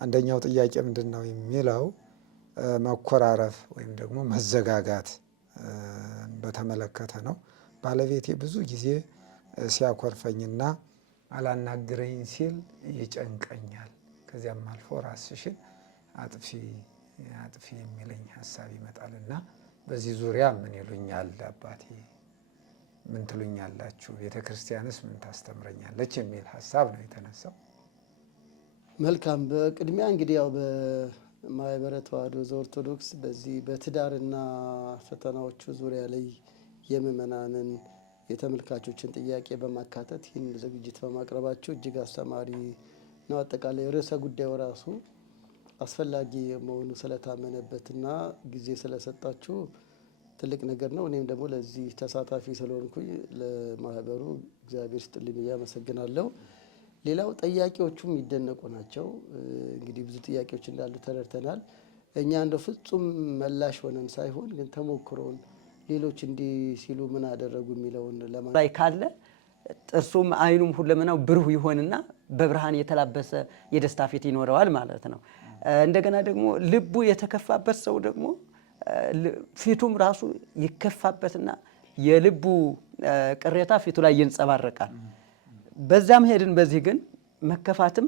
አንደኛው ጥያቄ ምንድነው የሚለው መኮራረፍ ወይም ደግሞ መዘጋጋት በተመለከተ ነው። ባለቤቴ ብዙ ጊዜ ሲያኮርፈኝና አላናግረኝ ሲል ይጨንቀኛል። ከዚያም አልፎ ራስሽን አጥፊ የሚለኝ ሀሳብ ይመጣልና በዚህ ዙሪያ ምን ይሉኛል አባቴ? ምን ትሉኛላችሁ? ቤተ ክርስቲያንስ ምን ታስተምረኛለች? የሚል ሀሳብ ነው የተነሳው። መልካም። በቅድሚያ እንግዲህ ያው በማህበረ ተዋሕዶ ዘኦርቶዶክስ በዚህ በትዳርና ፈተናዎቹ ዙሪያ ላይ የምእመናንን የተመልካቾችን ጥያቄ በማካተት ይህን ዝግጅት በማቅረባቸው እጅግ አስተማሪ ነው። አጠቃላይ ርዕሰ ጉዳዩ ራሱ አስፈላጊ መሆኑ ስለታመነበትና ጊዜ ስለሰጣችሁ ትልቅ ነገር ነው። እኔም ደግሞ ለዚህ ተሳታፊ ስለሆንኩኝ ለማህበሩ እግዚአብሔር ይስጥልኝ ብዬ አመሰግናለሁ። ሌላው ጥያቄዎቹም ይደነቁ ናቸው። እንግዲህ ብዙ ጥያቄዎች እንዳሉ ተረድተናል። እኛ እንደው ፍጹም መላሽ ሆነን ሳይሆን ግን ተሞክሮን ሌሎች እንዲህ ሲሉ ምን አደረጉ የሚለውን ላይ ካለ ጥርሱም አይኑም ሁለመናው ብሩህ ይሆንና በብርሃን የተላበሰ የደስታ ፊት ይኖረዋል ማለት ነው። እንደገና ደግሞ ልቡ የተከፋበት ሰው ደግሞ ፊቱም ራሱ ይከፋበትና የልቡ ቅሬታ ፊቱ ላይ ይንጸባረቃል። በዛም ሄድን በዚህ ግን መከፋትም